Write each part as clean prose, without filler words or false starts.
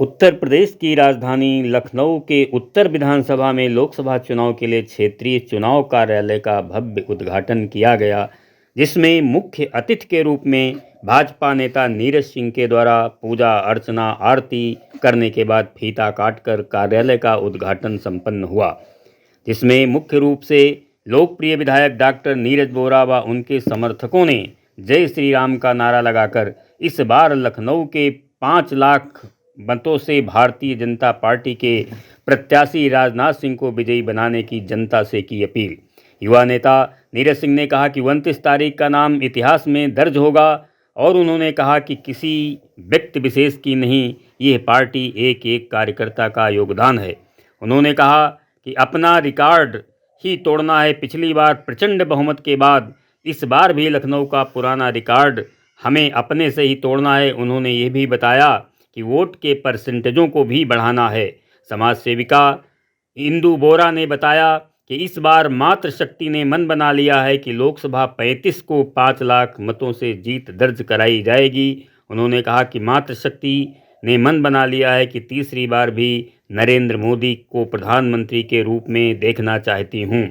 उत्तर प्रदेश की राजधानी लखनऊ के उत्तर विधानसभा में लोकसभा चुनाव के लिए क्षेत्रीय चुनाव कार्यालय का भव्य उद्घाटन किया गया, जिसमें मुख्य अतिथि के रूप में भाजपा नेता नीरज सिंह के द्वारा पूजा अर्चना आरती करने के बाद फीता काटकर कार्यालय का उद्घाटन संपन्न हुआ, जिसमें मुख्य रूप से लोकप्रिय विधायक डॉक्टर नीरज वोरा व उनके समर्थकों ने जय श्री राम का नारा लगाकर इस बार लखनऊ के 5 लाख मतों से भारतीय जनता पार्टी के प्रत्याशी राजनाथ सिंह को विजयी बनाने की जनता से की अपील। युवा नेता नीरज सिंह ने कहा कि 29 तारीख का नाम इतिहास में दर्ज होगा और उन्होंने कहा कि किसी व्यक्ति विशेष की नहीं, यह पार्टी एक एक कार्यकर्ता का योगदान है। उन्होंने कहा कि अपना रिकॉर्ड ही तोड़ना है। पिछली बार प्रचंड बहुमत के बाद इस बार भी लखनऊ का पुराना रिकॉर्ड हमें अपने से ही तोड़ना है। उन्होंने ये भी बताया कि वोट के परसेंटेजों को भी बढ़ाना है। समाज सेविका इंदु बोरा ने बताया कि इस बार मातृ शक्ति ने मन बना लिया है कि लोकसभा 35 को 5 लाख मतों से जीत दर्ज कराई जाएगी। उन्होंने कहा कि मातृ शक्ति ने मन बना लिया है कि तीसरी बार भी नरेंद्र मोदी को प्रधानमंत्री के रूप में देखना चाहती हूँ।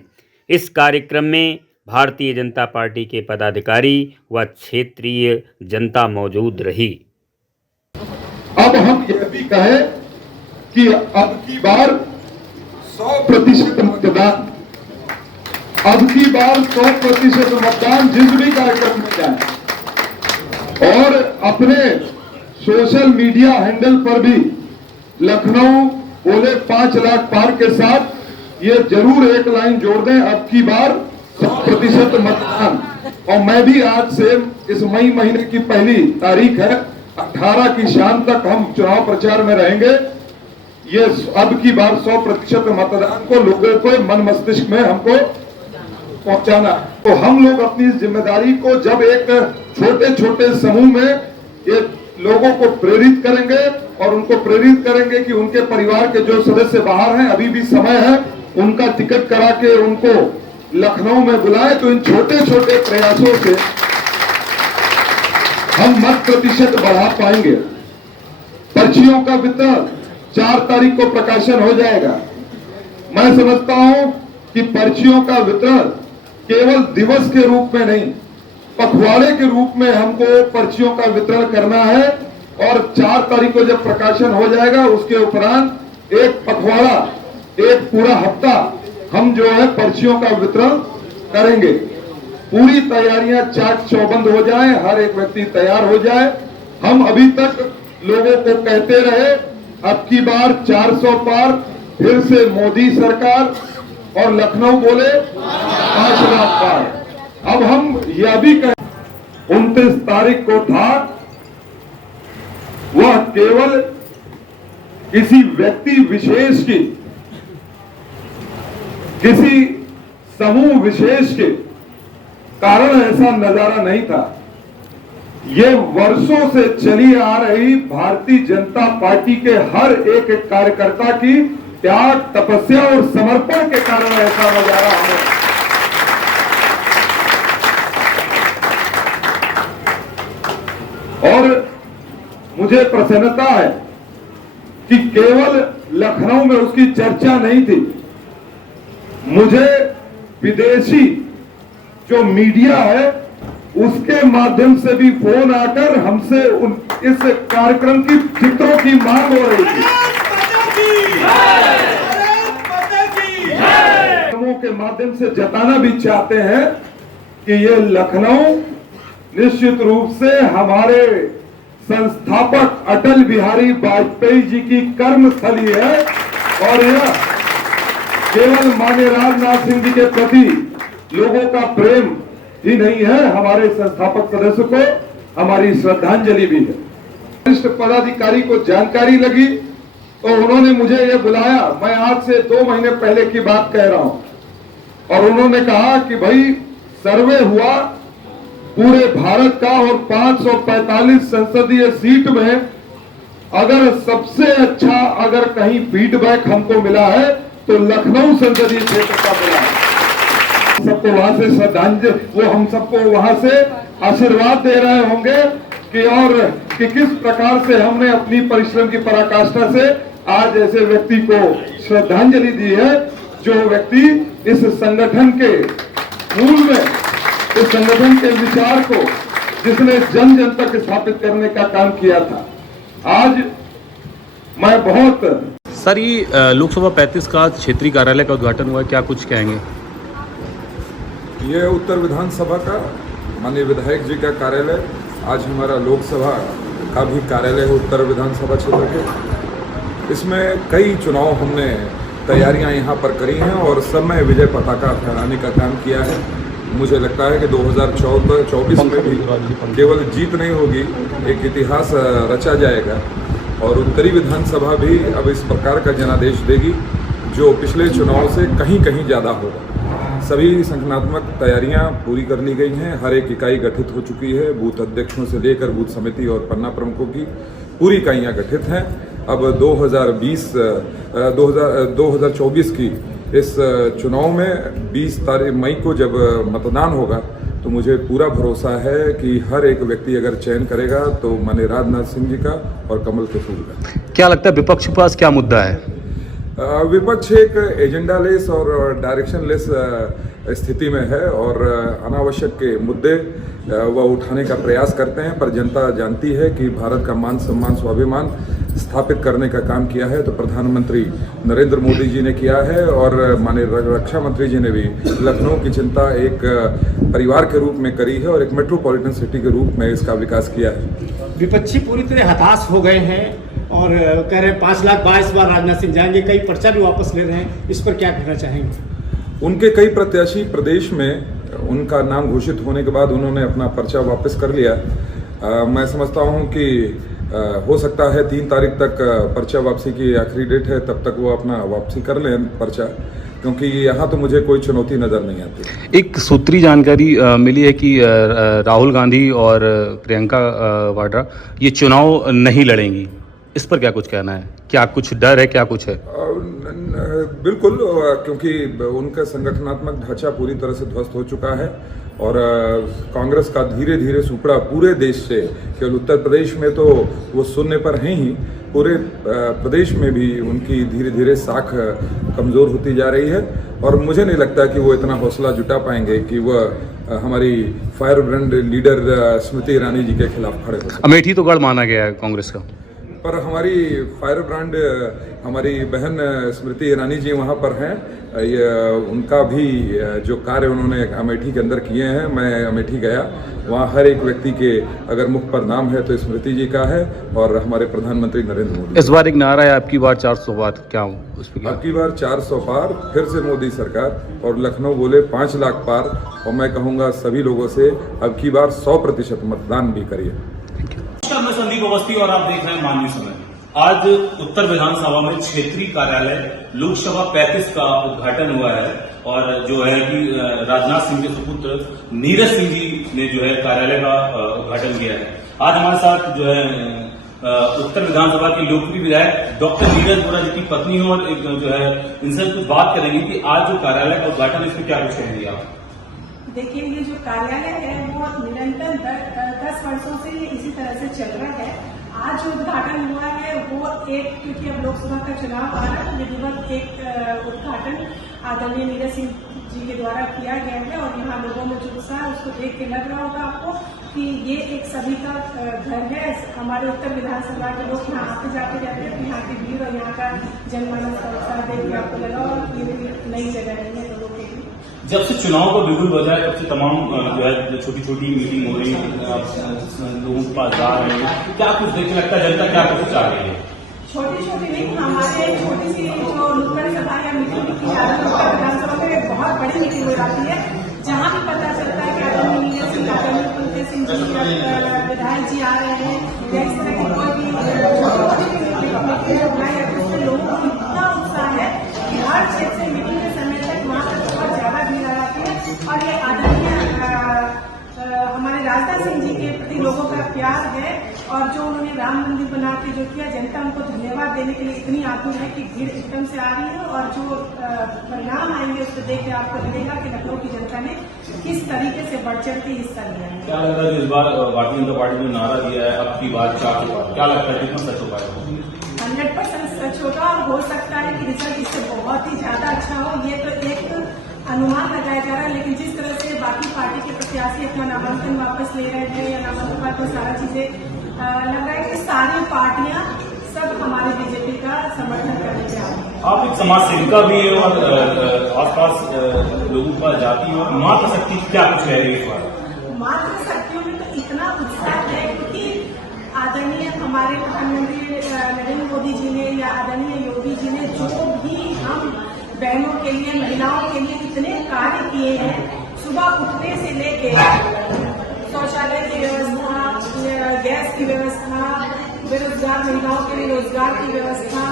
इस कार्यक्रम में भारतीय जनता पार्टी के पदाधिकारी व क्षेत्रीय जनता मौजूद रही। अब हम यह भी कहें कि अब की बार 100% मतदान, अब की बार 100% मतदान जिस भी कार्यक्रम में जाए और अपने सोशल मीडिया हैंडल पर भी लखनऊ बोले 5 लाख पार के साथ ये जरूर एक लाइन जोड़ दें, अब की बार 100% मतदान। और मैं भी आज से इस मई महीने की पहली तारीख है 18 की शाम तक हम चुनाव प्रचार में रहेंगे। ये अब की बार 100% मतदान को लोगों को मन मस्तिष्क में हमको पहुंचाना। तो हम लोग अपनी जिम्मेदारी को जब एक छोटे छोटे समूह में ये लोगों को प्रेरित करेंगे और उनको प्रेरित करेंगे कि उनके परिवार के जो सदस्य बाहर हैं, अभी भी समय है, उनका टिकट करा के उनको लखनऊ में बुलाए। तो इन छोटे छोटे प्रयासों से हम मत प्रतिशत बढ़ा पाएंगे। पर्चियों का वितरण 4 तारीख को प्रकाशन हो जाएगा। मैं समझता हूं कि पर्चियों का वितरण केवल दिवस के रूप में नहीं, पखवाड़े के रूप में हमको पर्चियों का वितरण करना है। और 4 तारीख को जब प्रकाशन हो जाएगा, उसके उपरांत एक पखवाड़ा, एक पूरा हफ्ता हम जो है पर्चियों का वितरण करेंगे। पूरी तैयारियां चाक चौबंद हो जाए, हर एक व्यक्ति तैयार हो जाए। हम अभी तक लोगों को कहते रहे अब की बार 400 पार, फिर से मोदी सरकार, और लखनऊ बोले 5 लाख पार। अब हम यह भी कहें 29 तारीख को था, वह केवल किसी व्यक्ति विशेष की, किसी समूह विशेष के कारण ऐसा नजारा नहीं था। ये वर्षों से चली आ रही भारतीय जनता पार्टी के हर एक कार्यकर्ता की त्याग, तपस्या और समर्पण के कारण ऐसा नजारा हमें। और मुझे प्रसन्नता है कि केवल लखनऊ में उसकी चर्चा नहीं थी, मुझे विदेशी जो मीडिया है उसके माध्यम से भी फोन आकर हमसे इस कार्यक्रम की चित्रों की मांग हो रही थी। के माध्यम से जताना भी चाहते हैं कि ये लखनऊ निश्चित रूप से हमारे संस्थापक अटल बिहारी वाजपेयी जी की कर्मस्थली है। और यह केवल माननीय राजनाथ सिंह जी के प्रति लोगों का प्रेम ही नहीं है, हमारे संस्थापक सदस्य को हमारी श्रद्धांजलि भी है। वरिष्ठ पदाधिकारी को जानकारी लगी तो उन्होंने मुझे ये बुलाया। मैं आज से 2 महीने पहले की बात कह रहा हूं, और उन्होंने कहा कि भाई सर्वे हुआ पूरे भारत का और 545 संसदीय सीट में अगर सबसे अच्छा अगर कहीं फीडबैक हमको मिला है तो लखनऊ संसदीय क्षेत्र का मिला है। सबको वहां से श्रद्धांजलि, वो हम सबको वहां से आशीर्वाद दे रहे होंगे कि और कि किस प्रकार से हमने अपनी परिश्रम की पराकाष्ठा से आज ऐसे व्यक्ति को श्रद्धांजलि दी है, जो व्यक्ति इस संगठन के मूल में, इस संगठन के विचार को, जिसने जन जन तक स्थापित करने का काम किया था। आज मैं बहुत सर, ये लोकसभा 35 का क्षेत्रीय कार्यालय का उद्घाटन हुआ है, क्या कुछ कहेंगे? ये उत्तर विधानसभा का माननीय विधायक जी का कार्यालय, आज हमारा लोकसभा का भी कार्यालय है उत्तर विधानसभा क्षेत्र के। इसमें कई चुनाव हमने तैयारियां यहाँ पर करी हैं और सब में विजय पताका फहराने का काम किया है। मुझे लगता है कि 2024 में भी केवल जीत नहीं होगी, एक इतिहास रचा जाएगा और उत्तरी विधानसभा भी अब इस प्रकार का जनादेश देगी जो पिछले चुनाव से कहीं कहीं ज़्यादा होगा। सभी संगठनात्मक तैयारियां पूरी कर ली गई हैं, हर एक इकाई गठित हो चुकी है, बूथ अध्यक्षों से लेकर बूथ समिति और पन्ना प्रमुखों की पूरी इकाइयां गठित हैं। अब 2024 की इस चुनाव में 20 मई को जब मतदान होगा तो मुझे पूरा भरोसा है कि हर एक व्यक्ति अगर चयन करेगा तो माननीय राजनाथ सिंह जी का और कमल के फूल का। क्या लगता है विपक्ष के पास क्या मुद्दा है? विपक्ष एक एजेंडा लेस और डायरेक्शन लेस स्थिति में है और अनावश्यक के मुद्दे वह उठाने का प्रयास करते हैं, पर जनता जानती है कि भारत का मान सम्मान स्वाभिमान स्थापित करने का काम किया है तो प्रधानमंत्री नरेंद्र मोदी जी ने किया है और माननीय रक्षा मंत्री जी ने भी लखनऊ की चिंता एक परिवार के रूप में करी है और एक मेट्रोपॉलिटन सिटी के रूप में इसका विकास किया है। विपक्षी पूरी तरह हताश हो गए हैं और कह रहे हैं 5 लाख 22 बार राजनाथ सिंह जाएंगे, कई पर्चा भी वापस ले रहे हैं, इस पर क्या कहना चाहेंगे? उनके कई प्रत्याशी प्रदेश में उनका नाम घोषित होने के बाद उन्होंने अपना पर्चा वापस कर लिया। मैं समझता हूं कि हो सकता है 3 तारीख तक पर्चा वापसी की आखिरी डेट है, तब तक वो अपना वापसी कर लें पर्चा, क्योंकि यहाँ तो मुझे कोई चुनौती नज़र नहीं आती। एक सूत्री जानकारी मिली है कि राहुल गांधी और प्रियंका वाड्रा ये चुनाव नहीं लड़ेंगी, इस पर क्या कुछ कहना है? क्या कुछ डर है, क्या कुछ है? बिल्कुल, क्योंकि उनका संगठनात्मक ढांचा पूरी तरह से ध्वस्त हो चुका है और कांग्रेस का धीरे धीरे सुपड़ा पूरे देश से, केवल उत्तर प्रदेश में तो वो शून्य पर हैं ही, पूरे प्रदेश में भी उनकी धीरे धीरे साख कमज़ोर होती जा रही है और मुझे नहीं लगता कि वो इतना हौसला जुटा पाएंगे कि वह हमारी fire brand leader Smriti Irani ji के खिलाफ खड़े हो। अमेठी तो गढ़ माना गया है कांग्रेस का, पर हमारी फायर ब्रांड हमारी बहन स्मृति ईरानी जी वहाँ पर हैं। ये उनका भी जो कार्य उन्होंने अमेठी के अंदर किए हैं, मैं अमेठी गया, वहाँ हर एक व्यक्ति के अगर मुख पर नाम है तो स्मृति जी का है और हमारे प्रधानमंत्री नरेंद्र मोदी। इस बार एक नारा है आपकी बार 400 पार, क्या उस पर? आपकी बार 400 पार, फिर से मोदी सरकार, और लखनऊ बोले 5 लाख पार। और मैं कहूँगा सभी लोगों से अब की बार 100% मतदान भी करिए। मैं संदीप अवस्थी और आप देख रहे हैं मानवीय समय। आज उत्तर विधानसभा में क्षेत्रीय कार्यालय लोकसभा 35 का उद्घाटन हुआ है और जो है कि राजनाथ सिंह के सुपुत्र नीरज सिंह जी ने जो है कार्यालय का उद्घाटन किया है। आज हमारे साथ जो है उत्तर विधानसभा के लोकप्रिय विधायक डॉक्टर नीरज वोरा जी की पत्नी और एक जो है इनसे कुछ बात करेंगे कि आज जो कार्यालय का उद्घाटन है इसमें क्या कुछ कहेंगे आप? देखिए, ये जो कार्यालय है वो निरंतर 10 वर्षों से ये इसी तरह से चल रहा है। आज जो उद्घाटन हुआ है वो क्योंकि अब लोकसभा का चुनाव आ रहा है, विधिवत एक उद्घाटन आदरणीय नीरज सिंह जी के द्वारा किया गया है और यहाँ लोगों में जो उत्साह है उसको देख के लग रहा होगा आपको कि ये एक सभी का घर है। हमारे उत्तर विधानसभा के लोग यहाँ आते जाते रहते हैं, यहाँ की भीड़ और यहाँ का जनमानस का उत्साह देख के आपको लगा और ये नई जगह नहीं है लोगों के लिए। जब से चुनाव का बिगुल बजा है तब से तमाम जो है छोटी छोटी मीटिंग हो रही है, लोगों के पास जा रहे हैं, क्या कुछ देख लगता है जनता क्या कुछ चाह रही है? छोटी छोटी नहीं, हमारे छोटी सी जो नुक्कड़ सभा या मीटिंग की जाती है उत्तर विधानसभा में बहुत बड़ी मीटिंग हो जाती है, जहाँ भी पता चलता है कि आदरणीय नीरज सिंह, आदरणीय कुलदीप सिंह जी विधायक जी आ रहे हैं या इस तरह की कोई भी लोगों को इतना उत्साह है कि हर क्षेत्र से मीटिंग के समय तक वहाँ तक बहुत ज्यादा भीड़ आ जाती है और ये आदरणीय हमारे राजनाथ सिंह जी के प्रति लोगों का प्यार है और जो उन्होंने राम मंदिर बना के के जो किया, जनता उनको धन्यवाद देने के लिए इतनी आतुर है कि भीड़ एकदम से आ रही है और जो परिणाम आएंगे उसको देख के आपको लगेगा कि लखनऊ की जनता ने किस तरीके से बढ़ चढ़ के हिस्सा लिया है। क्या लगता है इस बार भारतीय जनता पार्टी ने नारा दिया है अब की बात 4 के बाद, क्या लगता है कितना सच हो पाएगा? 100% सच होगा और हो सकता है कि रिजल्ट इससे बहुत ही ज्यादा अच्छा हो। ये तो एक अनुमान लगाया जा रहा है, लेकिन जिस तरह से बाकी पार्टी के प्रत्याशी अपना नामांकन वापस ले रहे हैं या नामांकन बाद में सारा चीजें लग रहा है कि सारी पार्टियां सब हमारे बीजेपी का समर्थन करने जा रही है। आप एक समाज सेविका भी है और आसपास लोगों का जाति और मातृशक्ति क्या कुछ कह रही है इस बार? मातृशक्तियों में तो इतना उत्साह है क्योंकि आदरणीय हमारे प्रधानमंत्री नरेंद्र मोदी जी ने या आदरणीय योगी जी ने जो भी हम बहनों के लिए, महिलाओं के लिए इतने कार्य किए हैं, सुबह उठने से लेके शौचालय की व्यवस्था, गैस की व्यवस्था, बेरोजगार महिलाओं के लिए रोजगार की व्यवस्था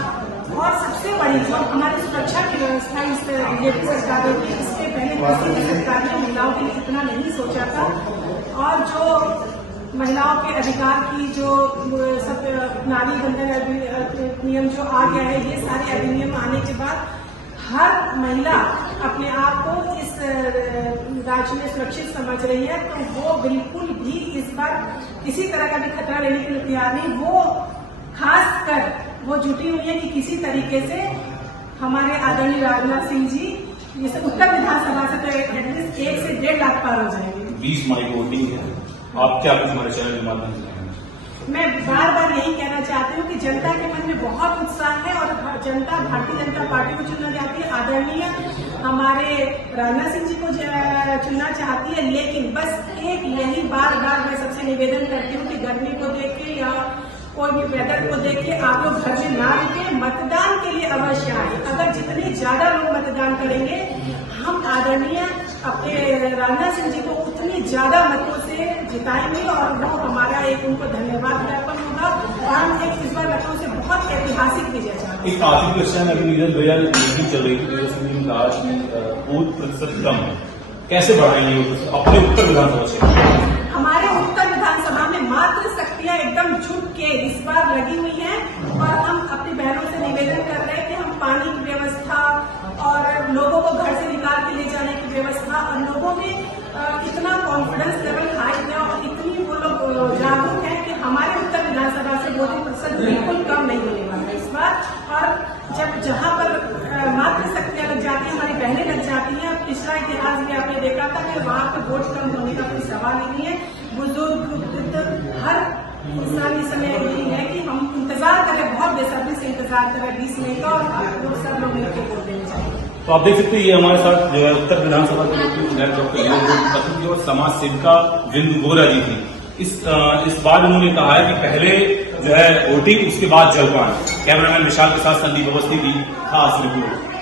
और सबसे बड़ी जो हमारी सुरक्षा की व्यवस्था इस बीजेपी सरकार की, इससे पहले किसी भी सरकार ने महिलाओं के लिए इतना नहीं सोचा था। और जो महिलाओं के अधिकार की जो सब नारी बंधन नियम जो आ गया है, ये सारे अधिनियम आने के बाद हर महिला अपने आप को इस राज्य में सुरक्षित समझ रही है, तो वो बिल्कुल भी इस बार किसी तरह का भी खतरा लेने के लिए तैयार नहीं। वो खासकर वो जुटी हुई है कि किसी तरीके से हमारे आदरणीय राजनाथ सिंह जी जैसे उत्तर विधानसभा से तो एटलीस्ट 1 से 1.5 लाख पार हो जाएंगे। 20 मई को वोटिंग है, आप क्या कुछ हमारे चैनल के माध्यम से? मैं बार बार यही कहना चाहती हूँ कि जनता के मन में बहुत उत्साह है और जनता भारतीय जनता पार्टी को चुनना चाहती है, आदरणीय हमारे राजनाथ सिंह जी को चुनना चाहती है। लेकिन बस एक यही बार बार मैं सबसे निवेदन करती हूँ कि गर्मी को देख के या कोई भी वेदर को देख के आप लोग घर में ना रुके, मतदान के लिए अवश्य आए। अगर जितने ज्यादा लोग मतदान करेंगे, हम आदरणीय अपने राजनाथ सिंह जी को उतनी ज्यादा मतों से जिताएंगे और वो हमारा एक उनको धन्यवाद ज्ञापन होगा और हम एक इस बार लखनऊ से बहुत ऐतिहासिक विजय चाहते हैं। एक आखिरी क्वेश्चन, अभी लीडर भैया मीटिंग चल रही थी, आज वोट प्रतिशत कम है, कैसे बढ़ाएंगे अपने उत्तर विधानसभा क्षेत्र? हमारे उत्तर विधानसभा में मात्र शक्तियां एकदम झुक के इस बार लगी हुई हैं और हम अपनी बहनों से निवेदन कर रहे हैं कि हम पानी की व्यवस्था और लोगों को घर से निकाल के ले जाने की व्यवस्था और लोगों में इतना कॉन्फिडेंस लेवल हाई है और इतनी वो लोग जागरूक हैं कि हमारे उत्तर विधानसभा से वोटिंग प्रतिशत बिल्कुल कम नहीं होने वाला है इस बार। और जब जहां पर मात्र शक्तियां लग जाती है, हमारी बहनें लग जाती हैं, पिछला इतिहास भी आपने देखा था कि वहां पर वोट कम होने का कोई सवाल नहीं है। बुजुर्ग हर इंसान इस समय यही है कि हम इंतजार करें, बहुत बेसब्री से इंतजार करें 20 मई का और लोग सब लोग मिलकर वोट देने चाहिए। तो आप देख सकते हैं ये हमारे साथ जो है उत्तर विधानसभा के और समाज सेविका बिंदु बोरा जी थी। इस बार उन्होंने कहा है कि पहले जो है वोटिंग, उसके बाद जलपान। कैमरामैन विशाल के साथ संदीप अवस्थी की खास रिपोर्ट।